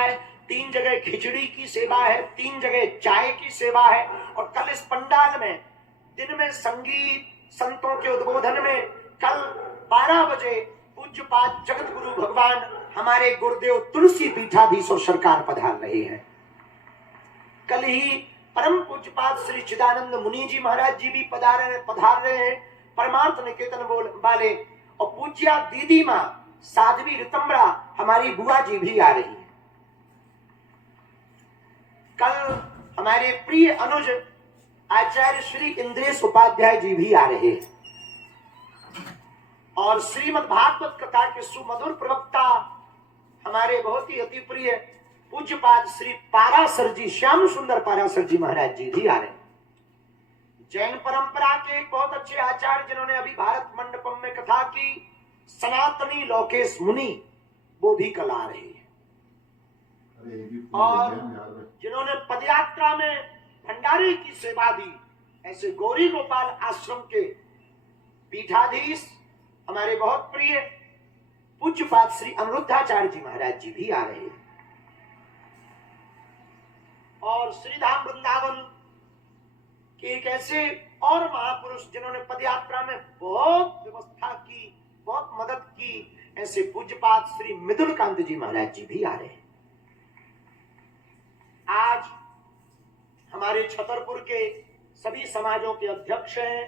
है, 3 जगह खिचड़ी की सेवा है, 3 जगह चाय की सेवा है। और कल इस पंडाल में दिन में संगीत, संतों के उद्बोधन में कल 12 बजे पूज्यपाद जगत गुरु भगवान हमारे गुरुदेव तुलसी पीठाधीश्वर सरकार पधार रहे हैं। कल ही परम पूज्यपाद श्री चिदानंद मुनि जी महाराज जी भी पधार रहे हैं। परमार्थ निकेतन वाले और पूज्या दीदी माँ साध्वी ऋतम्बरा हमारी बुआ जी भी आ रही है। कल हमारे प्रिय अनुज आचार्य श्री इंद्रेश उपाध्याय जी भी आ रहे हैं। और श्रीमद् भागवत कथा के सुमधुर प्रवक्ता हमारे बहुत ही अति प्रिय पूज्यपाद श्री पारासर जी, श्याम सुंदर पारासर जी महाराज जी भी आ रहे हैं। जैन परंपरा के एक बहुत अच्छे आचार्य जिन्होंने अभी भारत मंडपम में कथा की, सनातनी लोकेश मुनि, वो भी कल आ रहे हैं। और जिन्होंने पदयात्रा में भंडारे की सेवा दी, ऐसे गौरी गोपाल आश्रम के पीठाधीश हमारे बहुत प्रिय पूज्यपाद श्री अमृताचार्य जी महाराज जी भी आ रहे हैं। और श्रीधाम वृंदावन के एक ऐसे और महापुरुष जिन्होंने पदयात्रा में बहुत व्यवस्था की, बहुत मदद की, ऐसे पूज्यपाद श्री मिदुल कांत जी महाराज जी भी आ रहे हैं। आज हमारे छतरपुर के सभी समाजों के अध्यक्ष हैं,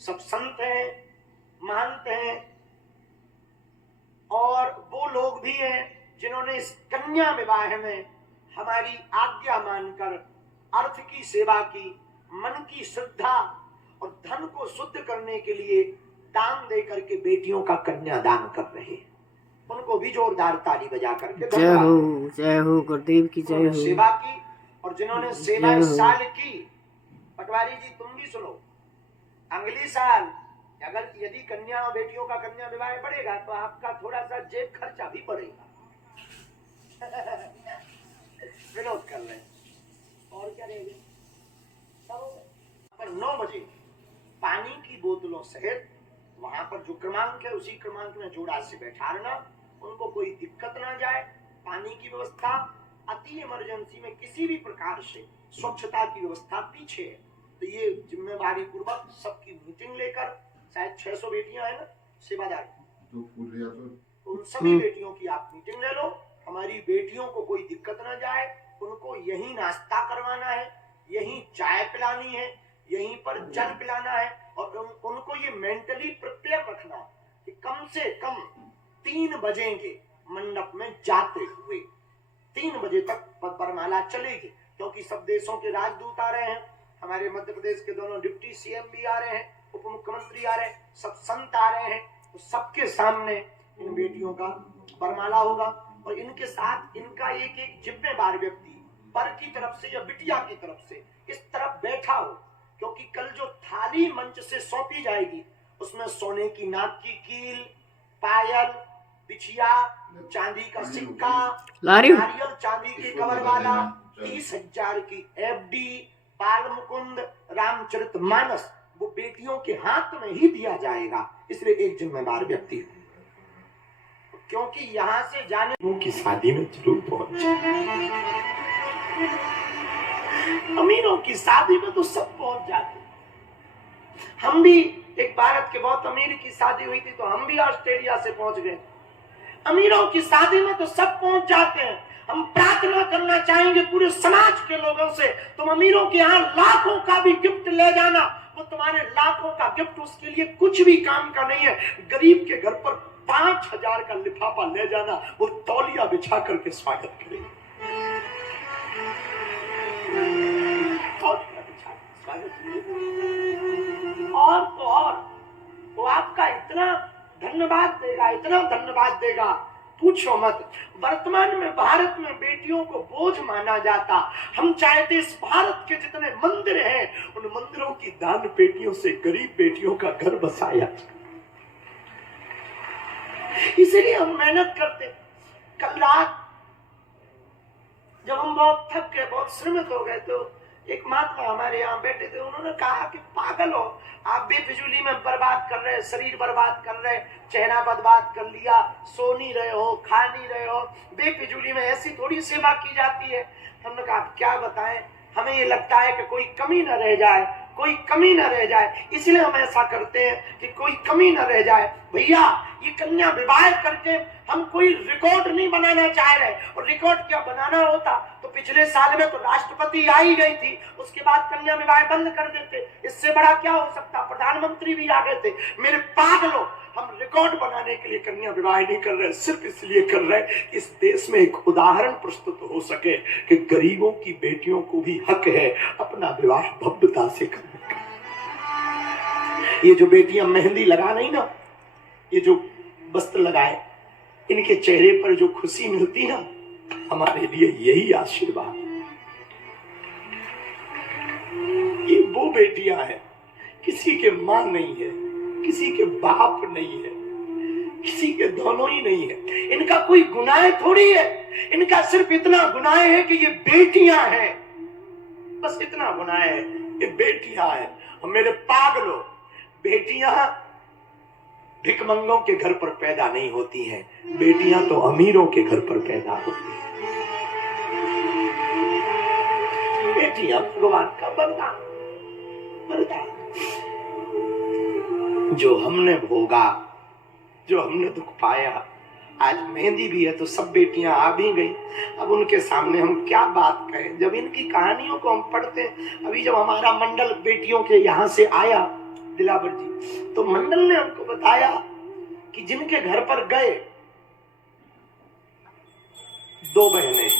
सब संत हैं, महंत हैं, और वो लोग भी हैं जिन्होंने इस कन्या विवाह में हमारी आज्ञा मानकर अर्थ की सेवा की, मन की श्रद्धा और धन को शुद्ध करने के लिए दान दे करके बेटियों का कन्यादान कर रहे हैं। उनको भी जोरदार ताली बजा करके जय हो गुरुदेव की जय हो। सेवा की, और जिन्होंने सेवा इस साल की, पटवारी जी तुम भी सुनो, अगली साल अगर यदि कन्या और बेटियों का कन्या विवाह बढ़ेगा तो आपका थोड़ा सा जेब खर्चा भी बढ़ेगा। विनोद कर रहे हैं और क्या रहेगा। पर 9 बजे पानी की बोतलों सहित वहां पर जो क्रमांक है उसी क्रमांक में जोड़ा से बैठाना, उनको कोई दिक्कत ना जाए। पानी की व्यवस्था अति इमरजेंसी में किसी भी प्रकार से, स्वच्छता की व्यवस्था पीछे है। तो ये जिम्मेवारी पूर्वक सबकी मीटिंग लेकर, शायद 600 बेटियां हैं ना सेवादार, उन सभी बेटियों की आप मीटिंग ले लो। हमारी बेटियों को कोई दिक्कत ना जाए, उनको यही नाश्ता करवाना है, यही चाय पिलानी है, यहीं पर जल पिलाना है, और उनको ये मेंटली प्रिपेयर रखना कि कम से कम 3 बजेंगे मंडप में जाते हुए, 3 बजे तक वरमाला चलेगी। क्योंकि सब देशों के राजदूत आ रहे हैं, हमारे मध्य प्रदेश के दोनों डिप्टी सीएम भी आ रहे हैं, उप मुख्यमंत्री आ रहे हैं, सब संत आ रहे हैं, तो सबके सामने इन बेटियों का वरमाला होगा। और इनके साथ इनका एक एक जिम्मेदार व्यक्ति वर की तरफ से या बिटिया की तरफ से इस तरफ बैठा हो, क्योंकि कल जो थाली मंच से सौंपी जाएगी उसमें सोने की नाक की कील, पायल, बिछिया, चांदी का सिक्का, नारियल चांदी के कवर वाला, 30,000 की एफडी, बाल मुकुंद, रामचरितमानस वो बेटियों के हाथ में ही दिया जाएगा। इसलिए एक जिम्मेदार व्यक्ति, क्योंकि यहाँ से जाने की शादी में जरूर पहुंचे। अमीरों की शादी में तो सब पहुंच जाते। हम भी एक भारत के बहुत अमीर की शादी हुई थी तो हम भी ऑस्ट्रेलिया से पहुंच गए। अमीरों की शादी में तो सब पहुंच जाते हैं। हम प्रार्थना करना चाहेंगे पूरे समाज के लोगों से, तुम अमीरों के यहाँ लाखों का भी गिफ्ट ले जाना, वो तुम्हारे लाखों का गिफ्ट उसके लिए कुछ भी काम का नहीं है। गरीब के घर पर 5,000 का लिफाफा ले जाना, वो तौलिया बिछा करके स्वागत करेंगे। और तो और वो आपका इतना धन्यवाद देगा, इतना धन्यवाद देगा, पूछो मत। वर्तमान में भारत में बेटियों को बोझ माना जाता। हम चाहते इस भारत के जितने मंदिर हैं उन मंदिरों की दान पेटियों से गरीब बेटियों का घर बसाया। इसीलिए हम मेहनत करते। कल रात जब हम बहुत थक गए, बहुत श्रमित हो गए, तो एक महात्मा हमारे यहाँ बैठे थे, उन्होंने कहा कि पागल हो आप, बेफिजूली में बर्बाद कर रहे, शरीर बर्बाद कर रहे, चेहरा बर्बाद कर लिया, सो नहीं रहे हो, खा नहीं रहे हो, बेफिजूली में ऐसी थोड़ी सेवा की जाती है। हमने कहा क्या बताएं, हमें ये लगता है कि कोई कमी न रह जाए, कोई कमी न रह जाए, इसलिए हम ऐसा करते हैं कि कोई कमी न रह जाए। भैया ये कन्या विवाह करके हम कोई रिकॉर्ड नहीं बनाना चाह रहे, और रिकॉर्ड क्या बनाना होता तो पिछले साल में तो राष्ट्रपति आ ही गई थी, उसके बाद कन्या विवाह बंद कर देते, इससे बड़ा क्या हो सकता, प्रधानमंत्री भी आ गए थे। मेरे पागलों, हम रिकॉर्ड बनाने के लिए कन्या विवाह नहीं कर रहे, सिर्फ इसलिए कर रहे हैं इस देश में एक उदाहरण प्रस्तुत हो सके कि गरीबों की बेटियों को भी हक है अपना विवाह भव्यता से करने का। ये जो बेटियां मेहंदी लगा रही ना, ये जो वस्त्र लगाए, इनके चेहरे पर जो खुशी मिलती ना, हमारे लिए यही आशीर्वाद। ये वो बेटियां हैं, किसी के मां नहीं है, किसी के बाप नहीं है, किसी के दोनों ही नहीं है, इनका कोई गुनाह थोड़ी है, इनका सिर्फ इतना गुनाह है कि ये बेटियां हैं, बस इतना गुनाह है, ये बेटियां हैं। और मेरे पागलों, बेटियां भिखमंगों के घर पर पैदा नहीं होती हैं, बेटियां तो अमीरों के घर पर पैदा होती हैं। बेटियां भगवान का वरदान, वरदान। जो हमने भोगा, जो हमने दुख पाया, आज मेहंदी भी है तो सब बेटियां आ भी गई, अब उनके सामने हम क्या बात करें। जब इनकी कहानियों को हम पढ़ते हैं, अभी जब हमारा मंडल बेटियों के यहाँ से आया दिलावर जी, तो मंडल ने हमको बताया कि जिनके घर पर गए, दो बहनें,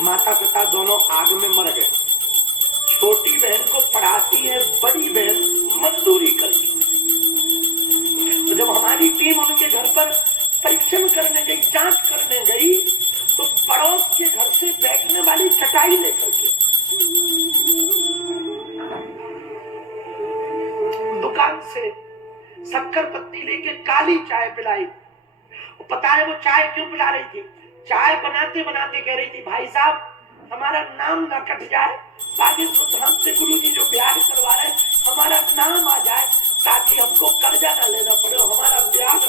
माता पिता दोनों आग में मर गए, छोटी बहन को पढ़ाती है, बड़ी बहन मजदूरी करती है। तो जब हमारी टीम उनके घर पर परीक्षण करने गई, जांच करने गई, तो पड़ोस के घर से बैठने वाली चटाई लेकर के दुकान से शक्कर पत्ती लेके काली चाय पिलाई। पता है वो चाय क्यों पिला रही थी? चाय बनाते बनाते कह रही थी, भाई साहब हमारा नाम ना कट जाए, बागेश्वर धाम से गुरुजी जो ब्याह करवा रहे हमारा नाम आ जाए, ताकि हमको कर्जा ना लेना पड़े, हमारा ब्याह हो।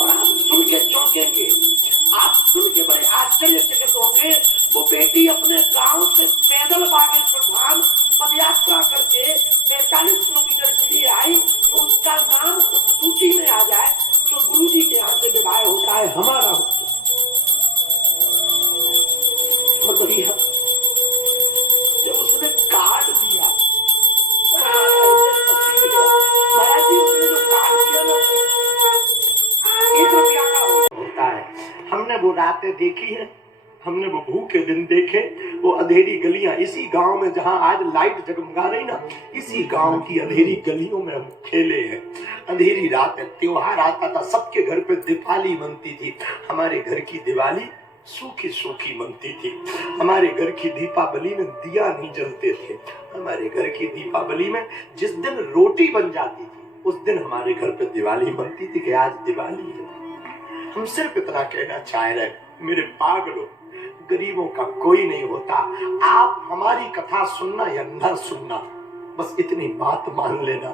और आप सुन के चौंकेंगे, आप सुन के बड़े आश्चर्यचकित होंगे। वो बेटी अपने गांव से पैदल बागेश्वर धाम पदयात्रा करके 45 किलोमीटर इसलिए आई कि उसका नाम उस सूची में आ जाए जो गुरुजी के यहाँ से विवाह होता है, हमारा होता है। और बढ़िया जब उसने कार्ड दिया, महाराज जी उसने जो कार्ड दिया ना, 1 रुपया का होता है। हमने वो रातें देखी है, हमने वो भूखे दिन देखे, वो अंधेरी गलियां, इसी गांव में जहां आज लाइट जगमगा रही ना, इसी गांव की अंधेरी गलियों में हम खेले हैं। अंधेरी रात में त्योहार आता था, सबके घर पे दिवाली मनती थी, हमारे घर की दिवाली सूखी सूखी मनती थी। हमारे घर की दीपावली में दिया नहीं जलते थे, हमारे घर की दीपावली में जिस दिन रोटी बन जाती थी उस दिन हमारे घर पे दिवाली मनती थी कि आज दिवाली है। हम सिर्फ इतना कहना चाह रहे, मेरे पागलों, गरीबों का कोई नहीं होता। आप हमारी कथा सुनना या ना सुनना, बस इतनी बात मान लेना,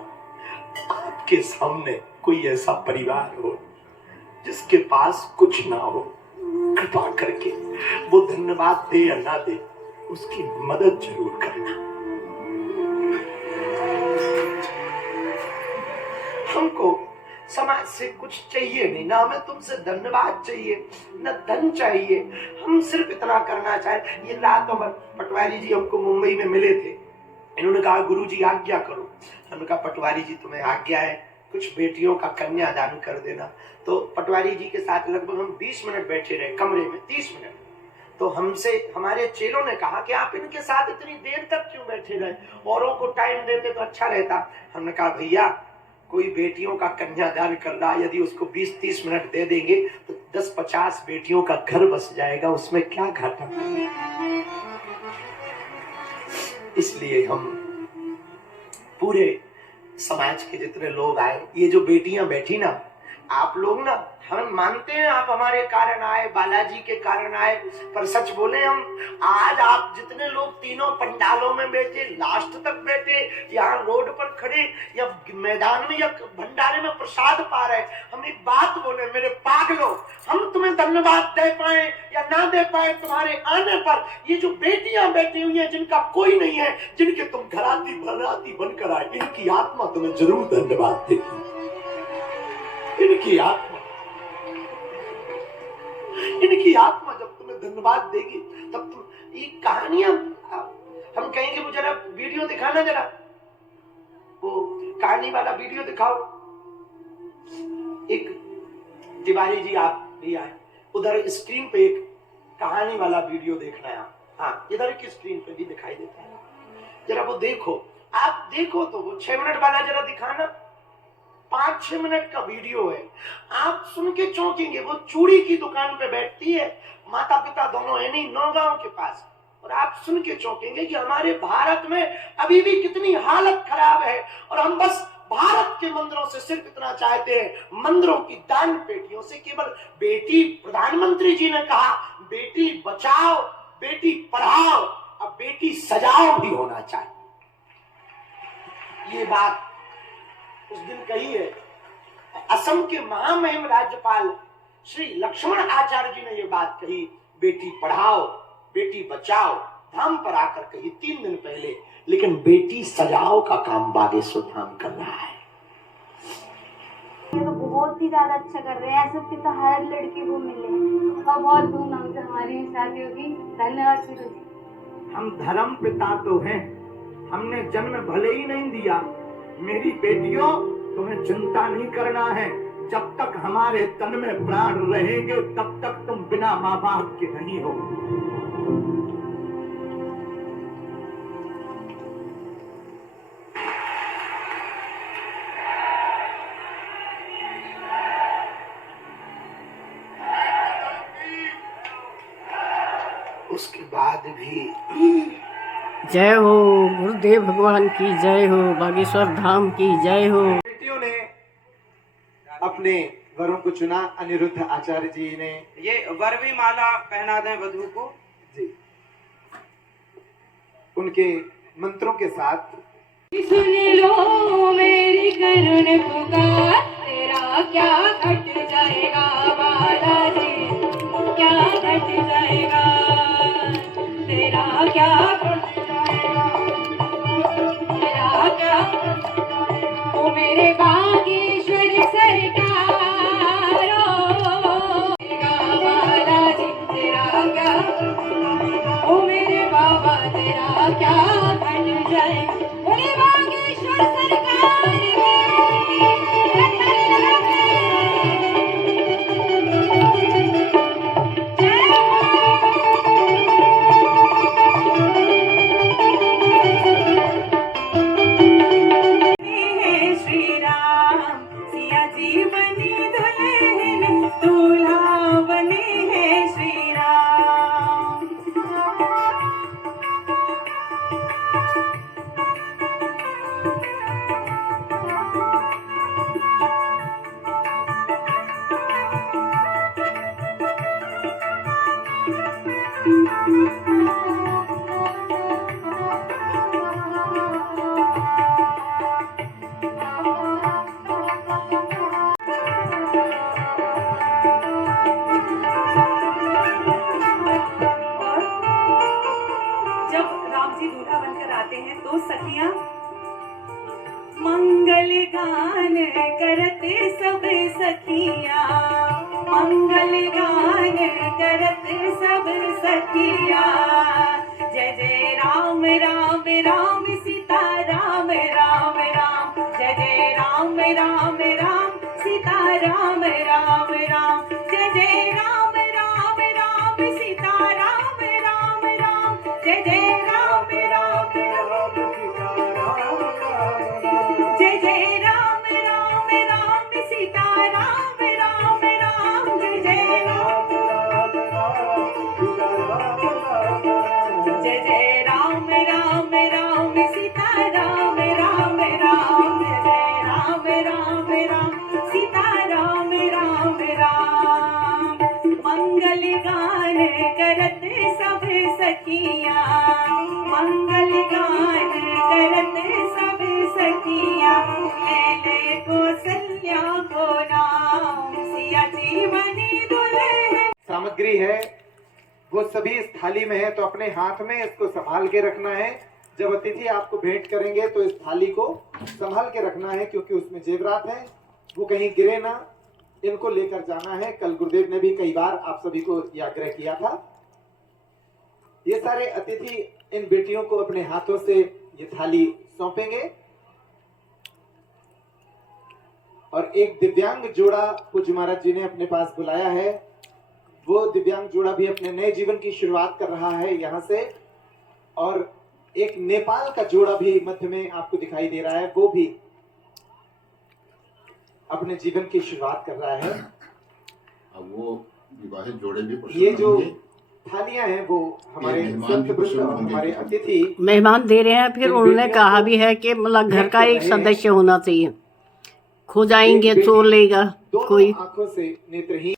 आपके सामने कोई ऐसा परिवार हो जिसके पास कुछ ना हो, कृपा करके वो धन्यवाद दे या ना दे, उसकी मदद जरूर करना। हमको समाज से कुछ चाहिए नहीं, ना हमें तुमसे धन्यवाद चाहिए, न धन चाहिए। हम सिर्फ इतना करना चाहे। ये रात पटवारी जी हमको मुंबई में मिले थे, इन्होंने कहा गुरुजी आज्ञा करो। हमने कहा पटवारी जी तुम्हें आज्ञा है, कुछ बेटियों का कन्यादान कर देना। तो पटवारी जी के साथ लगभग हम 20 मिनट बैठे रहे कमरे में, 30 मिनट। तो हमसे हमारे चेलों ने कहा कि आप इनके साथ इतनी देर तक क्यों बैठे रहे, औरों को टाइम देते तो अच्छा रहता। हमने कहा भैया कोई बेटियों का कन्यादान कर रहा, यदि उसको 20-30 मिनट दे देंगे तो 10-50 बेटियों का घर बस जाएगा, उसमें क्या घाटा। इसलिए हम पूरे समाज के जितने लोग आए, ये जो बेटियां बैठी ना, आप लोग ना, हम मानते हैं आप हमारे कारण आए, बालाजी के कारण आए, पर सच बोले हम आज आप जितने लोग तीनों पंडालों में बैठे, लास्ट तक बैठे, यहाँ रोड पर खड़े या मैदान में या भंडारे में प्रसाद पा रहे, हम एक बात बोले मेरे पागलों, हम तुम्हें धन्यवाद दे पाए या ना दे पाए तुम्हारे आने पर, ये जो बेटियां बैठी हुई हैं जिनका कोई नहीं है, जिनके तुम घराती भराती बनकर आए, इनकी आत्मा तुम्हें जरूर धन्यवाद देगी। इनकी आत्मा जब तुम्हें धन्यवाद देगी तब तुम ये कहानियां हम कहेंगे वो जरा वीडियो दिखाना, जरा वो कहानी वाला वीडियो दिखाओ। एक तिवारी जी आप भी आए, उधर स्क्रीन पे एक कहानी वाला वीडियो देखना है। हाँ, इधर की स्क्रीन पे भी दिखाई देता है, जरा वो देखो, आप देखो तो वो 6 मिनट वाला जरा दिखाना, 5-6 मिनट का वीडियो है, आप सुन के चौंकेंगे। वो चूड़ी की दुकान पे बैठती है, माता पिता दोनों है नहीं, नौगांव के पास, और आप सुन के चौंकेंगे कि हमारे भारत में अभी भी कितनी हालत खराब है, और हम बस भारत के मंदिरों से सिर्फ इतना चाहते हैं, मंदिरों की दान पेटियों से केवल बेटी, प्रधानमंत्री जी ने कहा बेटी बचाओ, बेटी पढ़ाओ, अब बेटी सजाओ भी होना चाहिए। ये बात उस दिन कही है, असम के महामहिम राज्यपाल श्री लक्ष्मण आचार्य जी ने ये बात कही, बेटी पढ़ाओ बेटी बचाओ, धाम पर आकर कही 3 दिन पहले, लेकिन बेटी सजाओ का काम बागेश्वर धाम कर रहा है। ये तो बहुत ही ज्यादा अच्छा कर रहे हैं, ऐसे कि तो हर लड़की को मिले और बहुत धूमधाम से हमारी भी शादी होगी। धन्यवाद गुरु जी। हम धर्म पिता तो हैं, हमने जन्म भले ही नहीं दिया, मेरी बेटियों तुम्हें चिंता नहीं करना है, जब तक हमारे तन में प्राण रहेंगे तब तक तुम बिना माँ बाप के नहीं हो। उसके बाद भी जय हो गुरुदेव भगवान की जय हो, बागेश्वर धाम की जय हो। बेटियों ने अपने वरों को चुना, अनिरुद्ध आचार्य जी ने। ये वरवी माला पहना दें वधू को जी, उनके मंत्रों के साथ। सुन लो मेरी करुण पुकार, तेरा क्या घट जाएगा बालाजी, क्या घट जाएगा, तेरा क्या घट जाएगा, तेरा क्या, ओ मेरे बागेश्वर सरकार, बालाजी तेरा क्या, ओ मेरे बाबा तेरा क्या घट जाए, बोले बागेश्वर सरकार श्री राम, सिया जी बनी दुल्हन, दूल्हा बने हैं श्री राम। जब राम जी दूल्हा बनकर आते हैं तो सखियां मंगल गान करते सब सखियां, मंगल गान करते सब सखियां, जय जय राम राम राम सीता राम राम राम, जय जय राम राम राम सीता राम राम राम, जय जय राम राम राम सीता राम राम राम, जय जय राम राम राम, जय जय राम राम राम सीता राम राम राम, जय जय राम, जय जय राम राम राम सीता राम राम राम, जय जय राम राम राम सीता राम सखिया मंगल गान करत सब सखिया ले कौशल्या को नाम सिया जीवनी दुल्हन सामग्री है वो सभी इस थाली में है, तो अपने हाथ में इसको संभाल के रखना है। जब अतिथि आपको भेंट करेंगे तो इस थाली को संभाल के रखना है, क्योंकि उसमें जेवरात है, वो कहीं गिरे ना, इनको लेकर जाना है। कल गुरुदेव ने भी कई बार आप सभी को यह आग्रह किया था। ये सारे अतिथि इन बेटियों को अपने हाथों से ये थाली सौंपेंगे और एक दिव्यांग जोड़ा पूज्य महाराज जी ने अपने पास बुलाया है। वो दिव्यांग जोड़ा भी अपने नए जीवन की शुरुआत कर रहा है यहाँ से, और एक नेपाल का जोड़ा भी मध्य में आपको दिखाई दे रहा है, वो भी अपने जीवन की शुरुआत कर रहा है। अब वो विवाहित जोड़े भी प्रसन्न ये जो होंगे। थालियां हैं वो हमारे मेहमान संत भी वृंद प्रसन्न और होंगे। हमारे अतिथि मेहमान दे रहे हैं, फिर उन्होंने कहा भी है कि मतलब घर का एक सदस्य होना चाहिए, खो जाएंगे चोर लेगा दोनों कोई। आंखों से नेत्रहीन